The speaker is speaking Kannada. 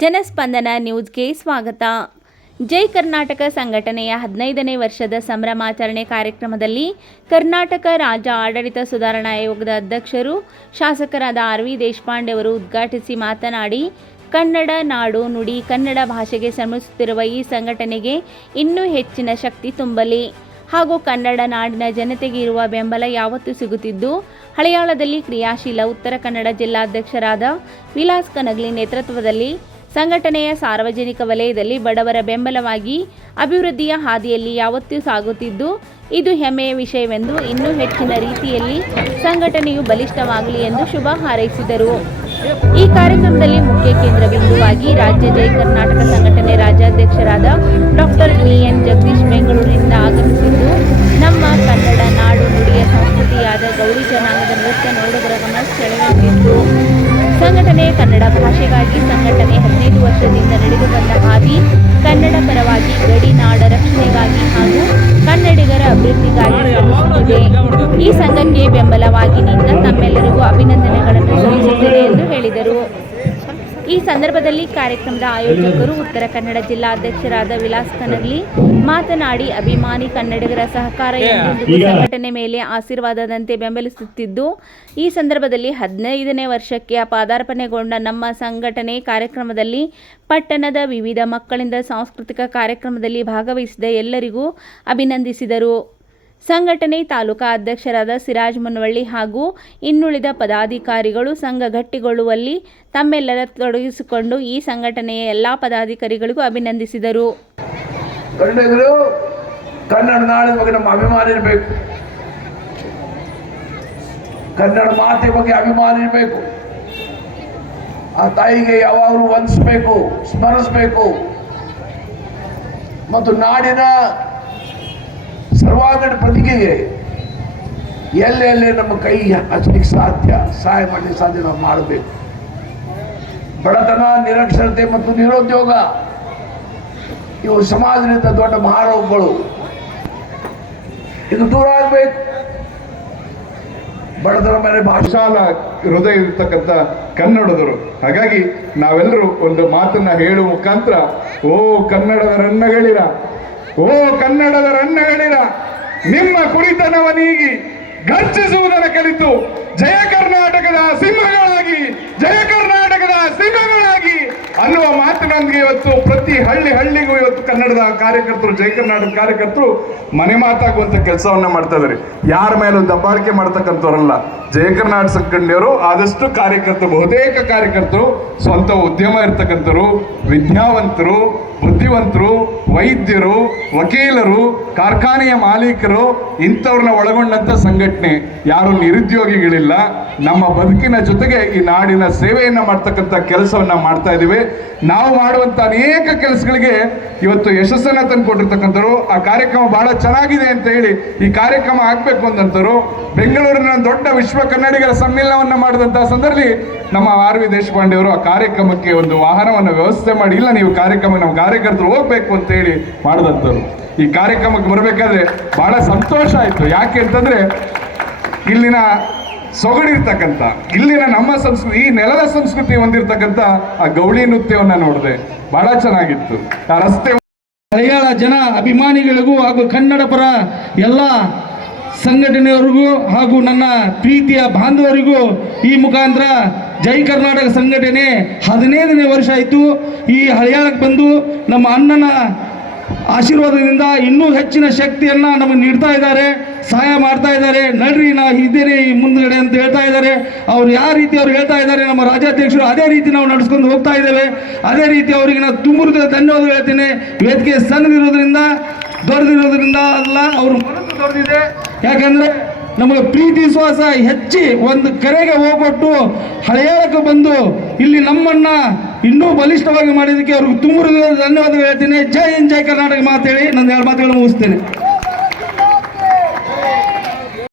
ಜನಸ್ಪಂದನ ನ್ಯೂಸ್ಗೆ ಸ್ವಾಗತ. ಜೈ ಕರ್ನಾಟಕ ಸಂಘಟನೆಯ ಹದಿನೈದನೇ ವರ್ಷದ ಸಂಭ್ರಮಾಚರಣೆ ಕಾರ್ಯಕ್ರಮದಲ್ಲಿ ಕರ್ನಾಟಕ ರಾಜ್ಯ ಆಡಳಿತ ಸುಧಾರಣಾ ಆಯೋಗದ ಅಧ್ಯಕ್ಷರು ಶಾಸಕರಾದ ಆರ್ ವಿ ದೇಶಪಾಂಡೆ ಅವರು ಉದ್ಘಾಟಿಸಿ ಮಾತನಾಡಿ, ಕನ್ನಡ ನಾಡು ನುಡಿ ಕನ್ನಡ ಭಾಷೆಗೆ ಶ್ರಮಿಸುತ್ತಿರುವ ಈ ಸಂಘಟನೆಗೆ ಇನ್ನೂ ಹೆಚ್ಚಿನ ಶಕ್ತಿ ತುಂಬಲಿ. ಹಾಗೂ ಕನ್ನಡ ನಾಡಿನ ಜನತೆಗೆ ಇರುವ ಬೆಂಬಲ ಯಾವತ್ತೂ ಸಿಗುತ್ತಿದ್ದು, ಹಳೆಯಾಳದಲ್ಲಿ ಕ್ರಿಯಾಶೀಲ ಉತ್ತರ ಕನ್ನಡ ಜಿಲ್ಲಾಧ್ಯಕ್ಷರಾದ ವಿಲಾಸ್ ಕನಗ್ಲಿ ನೇತೃತ್ವದಲ್ಲಿ ಸಂಘಟನೆಯ ಸಾರ್ವಜನಿಕ ವಲಯದಲ್ಲಿ ಬಡವರ ಬೆಂಬಲವಾಗಿ ಅಭಿವೃದ್ಧಿಯ ಹಾದಿಯಲ್ಲಿ ಯಾವತ್ತೂ ಸಾಗುತ್ತಿದ್ದು, ಇದು ಹೆಮ್ಮೆಯ ವಿಷಯವೆಂದು ಇನ್ನೂ ಹೆಚ್ಚಿನ ರೀತಿಯಲ್ಲಿ ಸಂಘಟನೆಯು ಬಲಿಷ್ಠವಾಗಲಿ ಎಂದು ಶುಭ ಹಾರೈಸಿದರು. ಈ ಕಾರ್ಯಕ್ರಮದಲ್ಲಿ ಮುಖ್ಯ ಕೇಂದ್ರ ಬಿಂದುವಾಗಿ ರಾಜ್ಯ ಜೈ ಕರ್ನಾಟಕ ಸಂಘಟನೆ ರಾಜ್ಯಾಧ್ಯಕ್ಷರಾದ ಡಾಕ್ಟರ್ ವಿ ಎನ್ ಜಗದೀಶ್ ಬೆಂಗಳೂರಿನಿಂದ ಆಗಮಿಸಿದ್ದು, ನಮ್ಮ ಕನ್ನಡ ನಾಡು ನುಡಿಯ ಸಂಸ್ಕೃತಿಯಾದ ಗೌರಿ ಜನಾಂಗದ ನೃತ್ಯ ನೋಡುಗರ ಗಮನ ಸೆಳೆಯುತ್ತಿತ್ತು ಸಂಘಟನೆ ಕನ್ನಡ ಭಾಷೆಗಾಗಿ ಸಂಘಟನೆ ಹದಿನೈದು ವರ್ಷದಿಂದ ನಡೆದು ಬಂದ ಹಾದಿ, ಕನ್ನಡ ಪರವಾಗಿ ಗಡಿ ನಾಡ ರಕ್ಷಣೆಗಾಗಿ ಹಾಗೂ ಕನ್ನಡಿಗರ ಅಭಿವೃದ್ಧಿಗಾಗಿ ಶ್ರಮಿಸುತ್ತಿದೆ ಈ ಸಂಘಕ್ಕೆ ಬೆಂಬಲವಾಗಿ ನಿಂತ ತಮ್ಮೆಲ್ಲರಿಗೂ ಅಭಿನಂದನೆಗಳನ್ನು ಸಲ್ಲಿಸುತ್ತಿದೆ ಎಂದು ಹೇಳಿದರು. ಈ ಸಂದರ್ಭದಲ್ಲಿ ಕಾರ್ಯಕ್ರಮದ ಆಯೋಜಕರು ಉತ್ತರ ಕನ್ನಡ ಜಿಲ್ಲಾಧ್ಯಕ್ಷರಾದ ವಿಲಾಸ್ ಕನಗ್ಲಿ ಮಾತನಾಡಿ ಅಭಿಮಾನಿ ಕನ್ನಡಿಗರ ಸಹಕಾರ ಎಂದೆಂದಿಗೂ ಸಂಘಟನೆ ಮೇಲೆ ಆಶೀರ್ವಾದದಂತೆ ಬೆಂಬಲಿಸುತ್ತಿದ್ದು ಈ ಸಂದರ್ಭದಲ್ಲಿ ಹದಿನೈದನೇ ವರ್ಷಕ್ಕೆ ಪಾದಾರ್ಪಣೆಗೊಂಡ ನಮ್ಮ ಸಂಘಟನೆ ಕಾರ್ಯಕ್ರಮದಲ್ಲಿ ಪಟ್ಟಣದ ವಿವಿಧ ಮಕ್ಕಳಿಂದ ಸಾಂಸ್ಕೃತಿಕ ಕಾರ್ಯಕ್ರಮದಲ್ಲಿ ಭಾಗವಹಿಸಿದ ಎಲ್ಲರಿಗೂ ಅಭಿನಂದಿಸಿದರು. ಸಂಘಟನೆ ತಾಲೂಕಾ ಅಧ್ಯಕ್ಷರಾದ ಸಿರಾಜ್ ಮುನವಳ್ಳಿ ಹಾಗೂ ಇನ್ನುಳಿದ ಪದಾಧಿಕಾರಿಗಳು ಸಂಘ ಗಟ್ಟಿಗೊಳ್ಳುವಲ್ಲಿ ತಮ್ಮೆಲ್ಲರ ತೊಡಗಿಸಿಕೊಂಡು ಈ ಸಂಘಟನೆಯ ಎಲ್ಲ ಪದಾಧಿಕಾರಿಗಳಿಗೂ ಅಭಿನಂದಿಸಿದರು. ಕನ್ನಡ ನಾಡಿನ ಬಗ್ಗೆ ನಮ್ಮ ಅಭಿಮಾನ ಇರಬೇಕು. ಕನ್ನಡ ಮಾತೆ ಬಗ್ಗೆ ಅಭಿಮಾನ ಇರಬೇಕು. ಆ ತಾಯಿಗೆ ಯಾವಾಗಲೂ ವಂದಿಸಬೇಕು, ಸ್ಮರಿಸಬೇಕು. ಮತ್ತು ನಾಡಿನ ಸರ್ವಾಂಗೀಣ ಪ್ರತಿಕೆಗೆ ಎಲ್ಲೆಲ್ಲೇ ನಮ್ಮ ಕೈ ಹಚ್ಚಲಿಕ್ಕೆ ಸಾಧ್ಯ, ಸಹಾಯ ಮಾಡಲಿಕ್ಕೆ ಸಾಧ್ಯ ನಾವು ಮಾಡಬೇಕು. ಬಡತನ, ನಿರಕ್ಷರತೆ ಮತ್ತು ನಿರುದ್ಯೋಗ, ಇವು ಸಮಾಜದಿಂದ ದೊಡ್ಡ ಮಹಾರೋಗಗಳು. ಇದು ದೂರ ಆಗಬೇಕು. ಬಡತನ ಮೇಲೆ ಭಾಷಾಲ ಹೃದಯ ಇರ್ತಕ್ಕಂಥ ಕನ್ನಡದರು. ಹಾಗಾಗಿ ನಾವೆಲ್ಲರೂ ಒಂದು ಮಾತನ್ನ ಹೇಳುವ ಮುಖಾಂತರ, ಓ ಕನ್ನಡದ ರನ್ನಗಳಿರ ಓ ಕನ್ನಡದ ರನ್ನಗಳಿರ ನಿಮ್ಮ ಕುರಿತನವ ನೀಗಿ ಗರ್ಜಿಸುವುದರ ಕಲಿತು ಜಯ ಕರ್ನಾಟಕದ ಸಿಂಹಗಳಾಗಿ ಜಯ ಅನ್ನುವ ಇವತ್ತು ಪ್ರತಿ ಹಳ್ಳಿ ಹಳ್ಳಿಗೂ ಇವತ್ತು ಕನ್ನಡದ ಕಾರ್ಯಕರ್ತರು ಜಯ ಕರ್ನಾಟಕ ಕಾರ್ಯಕರ್ತರು ಮನೆ ಮಾತಾಗುವಂತ ಕೆಲಸವನ್ನ ಮಾಡ್ತಾ ಇದ್ದಾರೆ ಯಾರ ಮೇಲೂ ದಬ್ಬಾಳಿಕೆ ಮಾಡ್ತಕ್ಕಂಥವ್ರಲ್ಲ ಜಯ ಕರ್ನಾಟಕ ಸಂಘಟನೆಯವರು, ಆದಷ್ಟು ಕಾರ್ಯಕರ್ತರು ಬಹುತೇಕ ಕಾರ್ಯಕರ್ತರು, ಸ್ವಂತ ಉದ್ಯಮ ಇರ್ತಕ್ಕಂಥವ್ರು, ವಿದ್ಯಾವಂತರು, ಬುದ್ಧಿವಂತರು, ವೈದ್ಯರು, ವಕೀಲರು, ಕಾರ್ಖಾನೆಯ ಮಾಲೀಕರು, ಇಂಥವ್ರನ್ನ ಒಳಗೊಂಡಂತ ಸಂಘಟನೆ ಯಾರು ನಿರುದ್ಯೋಗಿಗಳಿಲ್ಲ. ನಮ್ಮ ಬದುಕಿನ ಜೊತೆಗೆ ಈ ನಾಡಿನ ಸೇವೆಯನ್ನ ಮಾಡ್ತಕ್ಕಂಥ ಕೆಲಸವನ್ನ ಮಾಡ್ತಾ ಇದ್ದೀವಿ. ನಾವು ಮಾಡುವಂತ ಅನೇಕ ಕೆಲಸಗಳಿಗೆ ಇವತ್ತು ಯಶಸ್ಸನ್ನ ತಂದುಕೊಟ್ಟಿರ್ತಕ್ಕಂಥವ್ರು. ಆ ಕಾರ್ಯಕ್ರಮ ಬಹಳ ಚೆನ್ನಾಗಿದೆ ಅಂತ ಹೇಳಿ ಈ ಕಾರ್ಯಕ್ರಮ ಆಗಬೇಕು ಅಂತಂತರು ಬೆಂಗಳೂರಿನ ದೊಡ್ಡ ವಿಶ್ವ ಕನ್ನಡಿಗರ ಸಮ್ಮೇಳನವನ್ನ ಮಾಡಿದಂತಹ ಸಂದರ್ಭದಲ್ಲಿ ನಮ್ಮ ಆರ್ ವಿ ದೇಶಪಾಂಡೆ ಅವರು ಆ ಕಾರ್ಯಕ್ರಮಕ್ಕೆ ಒಂದು ವಾಹನವನ್ನು ವ್ಯವಸ್ಥೆ ಮಾಡಿ, ಇಲ್ಲ ನೀವು ಕಾರ್ಯಕ್ರಮ, ನಮ್ಮ ಕಾರ್ಯಕರ್ತರು ಹೋಗ್ಬೇಕು ಅಂತ ಹೇಳಿ ಮಾಡಿದಂಥವ್ರು. ಈ ಕಾರ್ಯಕ್ರಮಕ್ಕೆ ಬರಬೇಕಾದ್ರೆ ಬಹಳ ಸಂತೋಷ ಆಯ್ತು. ಯಾಕೆ ಅಂತಂದ್ರೆ ಇಲ್ಲಿನ ಸೊಗಡಿರ್ತಕ್ಕಂಥ, ಇಲ್ಲಿನ ನಮ್ಮ ಸಂಸ್ಕೃತಿ ಈ ನೆಲದ ಸಂಸ್ಕೃತಿ ಹೊಂದಿರತಕ್ಕಂಥ ಆ ಗೌಳಿ ನೃತ್ಯವನ್ನು ನೋಡಿದೆ ಬಹಳ ಚೆನ್ನಾಗಿತ್ತು. ಆ ರಸ್ತೆ ಹಳೆಯಾಳ ಜನ ಅಭಿಮಾನಿಗಳಿಗೂ ಹಾಗೂ ಕನ್ನಡ ಪರ ಎಲ್ಲ ಸಂಘಟನೆಯವರಿಗೂ ಹಾಗೂ ನನ್ನ ಪ್ರೀತಿಯ ಬಾಂಧವರಿಗೂ ಈ ಮುಖಾಂತರ ಜೈ ಕರ್ನಾಟಕ ಸಂಘಟನೆ ಹದಿನೈದನೇ ವರ್ಷ ಆಯಿತು. ಈ ಹಳಿಯಾಳಕ್ಕೆ ಬಂದು ನಮ್ಮ ಅಣ್ಣನ ಆಶೀರ್ವಾದದಿಂದ ಇನ್ನೂ ಹೆಚ್ಚಿನ ಶಕ್ತಿಯನ್ನು ನಮಗೆ ನೀಡ್ತಾ ಇದ್ದಾರೆ, ಸಹಾಯ ಮಾಡ್ತಾ ಇದ್ದಾರೆ. ನಡ್ರಿ, ನಾ ಇದ್ದೇನೆ ಈ ಮುಂದ್ಗಡೆ ಅಂತ ಹೇಳ್ತಾ ಇದ್ದಾರೆ. ಅವ್ರು ಯಾವ ರೀತಿ ಅವ್ರು ಹೇಳ್ತಾ ಇದ್ದಾರೆ, ನಮ್ಮ ರಾಜ್ಯಾಧ್ಯಕ್ಷರು ಅದೇ ರೀತಿ ನಾವು ನಡೆಸ್ಕೊಂಡು ಹೋಗ್ತಾ ಇದ್ದೇವೆ. ಅದೇ ರೀತಿ ಅವರಿಗೆ ನಾನು ತುಂಬ ಧನ್ಯವಾದ ಹೇಳ್ತೇನೆ. ವೇದಿಕೆ ಸಣ್ಣದಿರೋದ್ರಿಂದ, ದೊಡ್ಡದಿರೋದ್ರಿಂದ ಅಲ್ಲ, ಅವ್ರ ಮನಸ್ಸು ದೊಡ್ಡದಿದೆ. ಯಾಕಂದ್ರೆ ನಮಗೆ ಪ್ರೀತಿ ವಿಶ್ವಾಸ ಹೆಚ್ಚಿ ಒಂದು ಕರೆಗೆ ಹೋಗ್ಬಿಟ್ಟು ಹಳೆಯಕ್ಕೆ ಬಂದು ಇಲ್ಲಿ ನಮ್ಮನ್ನ ಇನ್ನೂ ಬಲಿಷ್ಠವಾಗಿ ಮಾಡಿದ್ದಕ್ಕೆ ಅವ್ರಿಗೆ ತುಂಬ ಧನ್ಯವಾದಗಳು ಹೇಳ್ತೀನಿ. ಜೈ ಹಿಂದ್, ಜೈ ಕರ್ನಾಟಕ ಮಾತೇಳಿ. ನನ್ನ ಎರಡು ಮಾತುಗಳನ್ನು ಮುಗಿಸ್ತೇನೆ.